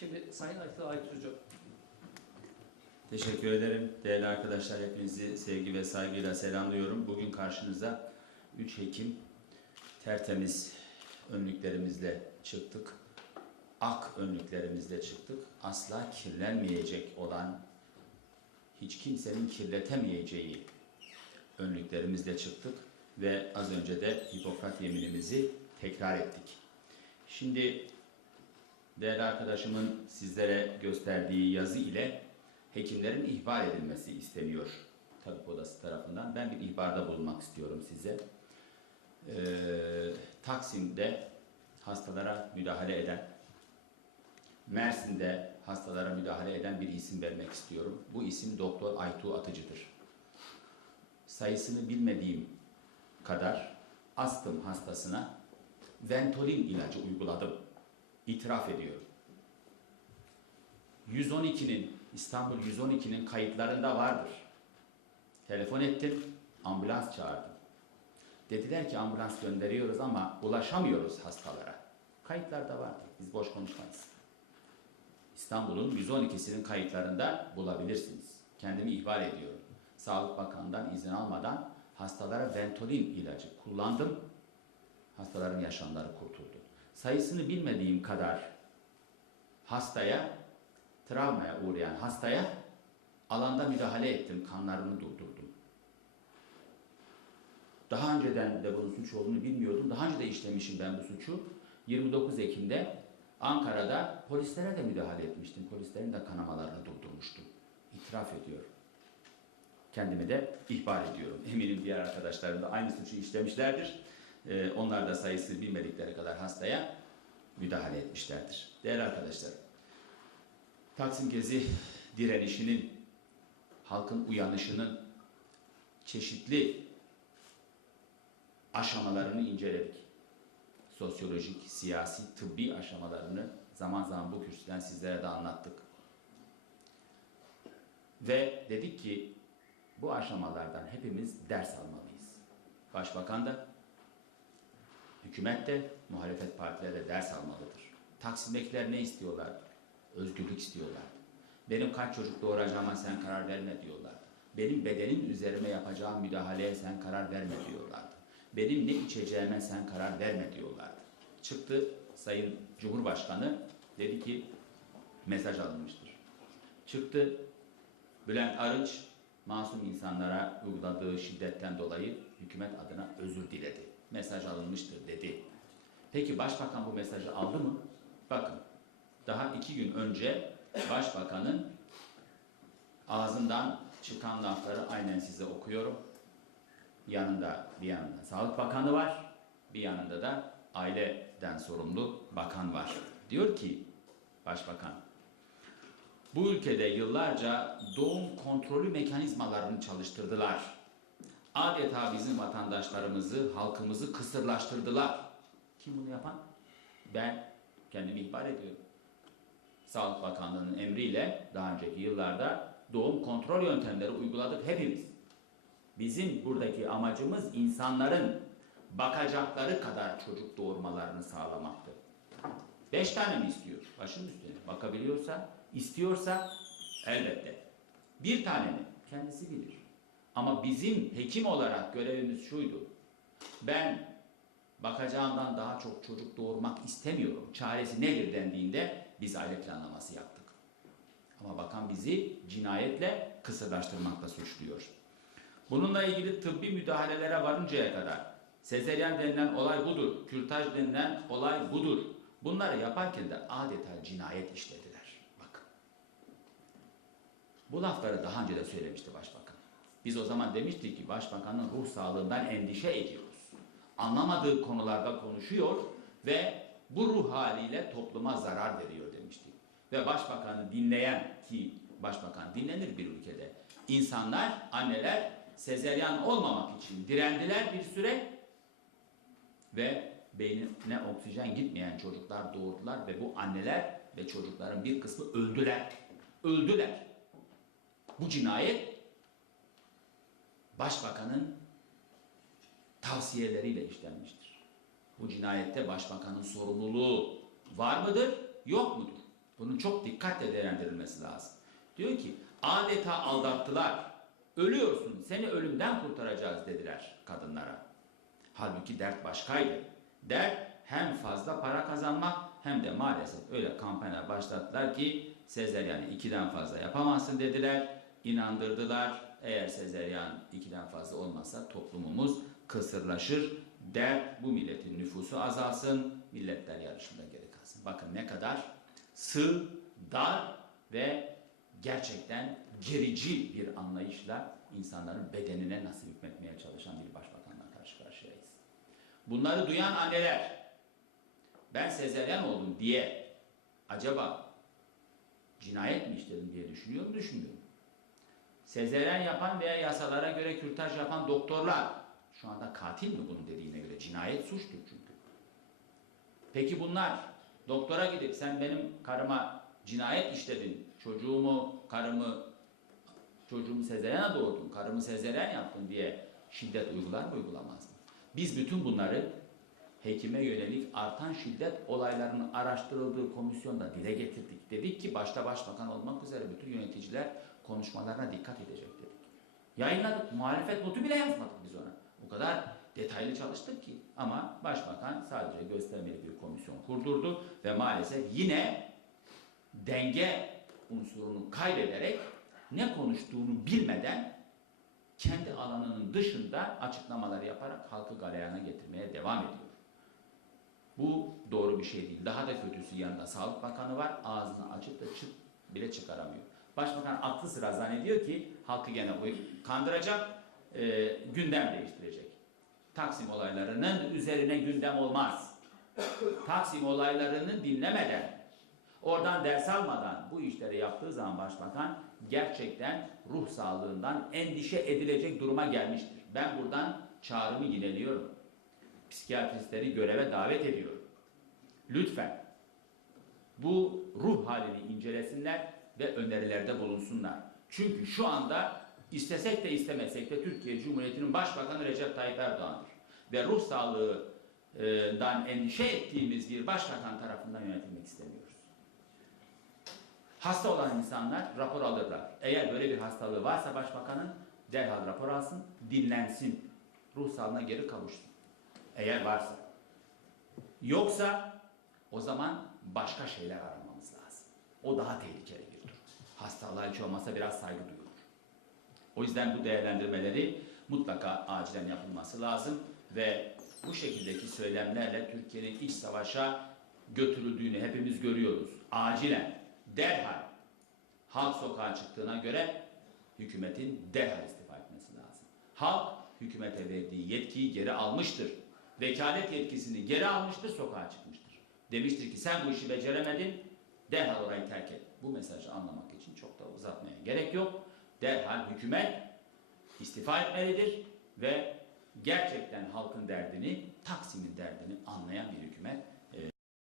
Şimdi Sayın Aykut Hocam. Teşekkür ederim. Değerli arkadaşlar hepinizi sevgi ve saygıyla selamlıyorum. Bugün karşınıza 3 Hekim tertemiz önlüklerimizle çıktık. Ak önlüklerimizle çıktık. Asla kirlenmeyecek olan, hiç kimsenin kirletemeyeceği önlüklerimizle çıktık. Ve az önce de Hipokrat yeminimizi tekrar ettik. Şimdi değerli arkadaşımın sizlere gösterdiği yazı ile hekimlerin ihbar edilmesi isteniyor tabip odası tarafından. Ben bir ihbarda bulunmak istiyorum size. Ee, Taksim'de hastalara müdahale eden, Mersin'de hastalara müdahale eden bir isim vermek istiyorum. Bu isim Doktor Aytu Atıcı'dır. Sayısını bilmediğim kadar astım hastasına Ventolin ilacı uyguladım. İtiraf ediyorum. 112'nin İstanbul 112'nin kayıtlarında vardır. Telefon ettim, ambulans çağırdım. Dediler ki ambulans gönderiyoruz ama ulaşamıyoruz hastalara. Kayıtlarda vardır. Biz boş konuşmayız. İstanbul'un 112'sinin kayıtlarında bulabilirsiniz. Kendimi ihbar ediyorum. Sağlık Bakanı'ndan izin almadan hastalara Ventolin ilacı kullandım. Hastaların yaşamları kurtuldu. Sayısını bilmediğim kadar hastaya, travmaya uğrayan hastaya alanda müdahale ettim, kanlarını durdurdum. Daha önceden de bunun suç olduğunu bilmiyordum. Daha önce de işlemişim ben bu suçu. 29 Ekim'de Ankara'da polislere de müdahale etmiştim. Polislerin de kanamalarını durdurmuştum. İtiraf ediyorum. Kendimi de ihbar ediyorum. Eminim diğer arkadaşlarım da aynı suçu işlemişlerdir. Ee, onlar da sayısı bilmedikleri kadar hastaya müdahale etmişlerdir. Değerli arkadaşlar, Taksim Gezi direnişinin, halkın uyanışının çeşitli aşamalarını inceledik. Sosyolojik, siyasi, tıbbi aşamalarını zaman zaman bu kürsüden sizlere de anlattık. Ve dedik ki bu aşamalardan hepimiz ders almalıyız. Başbakan da, hükümet de, muhalefet partileri de ders almalıdır. Taksim'dekiler ne istiyorlardı? Özgürlük istiyorlardı. Benim kaç çocuk doğuracağıma sen karar verme diyorlardı. Benim bedenim üzerime yapacağım müdahaleye sen karar verme diyorlardı. Benim ne içeceğime sen karar verme diyorlardı. Çıktı Sayın Cumhurbaşkanı dedi ki mesaj alınmıştır. Çıktı Bülent Arınç masum insanlara uyguladığı şiddetten dolayı hükümet adına özür diledi. Mesaj alınmıştır dedi. Peki başbakan bu mesajı aldı mı? Bakın daha iki gün önce başbakanın ağzından çıkan lafları aynen size okuyorum. Yanında bir yanında Sağlık Bakanı var, bir yanında da aileden sorumlu bakan var. Diyor ki başbakan, bu ülkede yıllarca doğum kontrolü mekanizmalarını çalıştırdılar. Adeta bizim vatandaşlarımızı, halkımızı kısırlaştırdılar. Kim bunu yapan? Ben kendimi ihbar ediyorum. Sağlık Bakanlığı'nın emriyle daha önceki yıllarda doğum kontrol yöntemleri uyguladık hepimiz. Bizim buradaki amacımız insanların bakacakları kadar çocuk doğurmalarını sağlamaktı. Beş tane mi istiyor? Başın üstüne. Bakabiliyorsa, istiyorsa elbette. Bir tane mi? Kendisi bilir. Ama bizim hekim olarak görevimiz şuydu. Ben bakacağımdan daha çok çocuk doğurmak istemiyorum. Çaresi nedir dendiğinde biz aile planlaması yaptık. Ama bakan bizi cinayetle kısırlaştırmakla suçluyor. Bununla ilgili tıbbi müdahalelere varıncaya kadar sezeryan denilen olay budur, kürtaj denilen olay budur. Bunları yaparken de adeta cinayet işlediler. Bakın. Bu lafları daha önce de söylemişti başbakan. Biz o zaman demiştik ki başbakanın ruh sağlığından endişe ediyoruz. Anlamadığı konularda konuşuyor ve bu ruh haliyle topluma zarar veriyor demiştik. Ve başbakanı dinleyen ki başbakan dinlenir bir ülkede. İnsanlar, anneler sezeryan olmamak için direndiler bir süre ve beynine oksijen gitmeyen çocuklar doğurdular ve bu anneler ve çocukların bir kısmı öldüler. Öldüler. Bu cinayet başbakanın tavsiyeleriyle işlenmiştir. Bu cinayette başbakanın sorumluluğu var mıdır, yok mudur? Bunun çok dikkatle değerlendirilmesi lazım. Diyor ki adeta aldattılar. Ölüyorsun seni ölümden kurtaracağız dediler kadınlara. Halbuki dert başkaydı. Dert hem fazla para kazanmak hem de maalesef öyle kampanya başlattılar ki sezeryanı ikiden fazla yapamazsın dediler. inandırdılar. Eğer sezeryan ikiden fazla olmazsa toplumumuz kısırlaşır. Dert bu milletin nüfusu azalsın, milletler yarışında geri kalsın. Bakın ne kadar sığ, dar ve gerçekten gerici bir anlayışla insanların bedenine nasıl hükmetmeye çalışan bir başbakanla karşı karşıyayız. Bunları duyan anneler ben sezeryan oldum diye acaba cinayet mi işledim diye düşünüyor mu? Düşünmüyorum. Sezeryan yapan veya yasalara göre kürtaj yapan doktorlar şu anda katil mi bunun dediğine göre? Cinayet suçtur çünkü. Peki bunlar doktora gidip sen benim karıma cinayet işledin, çocuğumu, karımı, çocuğumu sezeryana doğurdun, karımı sezeryan yaptın diye şiddet uygular mı uygulamaz mı? Biz bütün bunları hekime yönelik artan şiddet olaylarının araştırıldığı komisyonda dile getirdik. Dedik ki başta başbakan olmak üzere bütün yöneticiler konuşmalarına dikkat edecek dedik. Yayınladık. Muhalefet notu bile yazmadık biz ona. O kadar detaylı çalıştık ki. Ama başbakan sadece göstermeli bir komisyon kurdurdu ve maalesef yine denge unsurunu kaybederek ne konuştuğunu bilmeden kendi alanının dışında açıklamalar yaparak halkı galeyana getirmeye devam ediyor. Bu doğru bir şey değil. Daha da kötüsü yanında Sağlık Bakanı var. Ağzını açıp da çıt bile çıkaramıyor. Başbakan aklı sıra zannediyor ki halkı gene kandıracak, e, gündem değiştirecek. Taksim olaylarının üzerine gündem olmaz. Taksim olaylarını dinlemeden, oradan ders almadan bu işleri yaptığı zaman başbakan gerçekten ruh sağlığından endişe edilecek duruma gelmiştir. Ben buradan çağrımı yineliyorum. Psikiyatristleri göreve davet ediyorum. Lütfen bu ruh halini incelesinler ve önerilerde bulunsunlar. Çünkü şu anda istesek de istemesek de Türkiye Cumhuriyeti'nin Başbakanı Recep Tayyip Erdoğan'dır. Ve ruh sağlığından endişe ettiğimiz bir başbakan tarafından yönetilmek istemiyoruz. Hasta olan insanlar rapor alırlar. Eğer böyle bir hastalığı varsa başbakanın derhal rapor alsın, dinlensin, ruh sağlığına geri kavuşsun. Eğer varsa. Yoksa o zaman başka şeyler aramamız lazım. O daha tehlikeli. Hastalığa hiç olmazsa biraz saygı duyulur. O yüzden bu değerlendirmeleri mutlaka acilen yapılması lazım ve bu şekildeki söylemlerle Türkiye'nin iç savaşa götürüldüğünü hepimiz görüyoruz. Acilen, derhal halk sokağa çıktığına göre hükümetin derhal istifa etmesi lazım. Halk hükümete verdiği yetkiyi geri almıştır. Vekalet yetkisini geri almıştır, sokağa çıkmıştır. Demiştir ki sen bu işi beceremedin, derhal orayı terk et. Bu mesajı anlamak için çok da uzatmaya gerek yok. Derhal hükümet istifa etmelidir ve gerçekten halkın derdini, Taksim'in derdini anlayan bir hükümet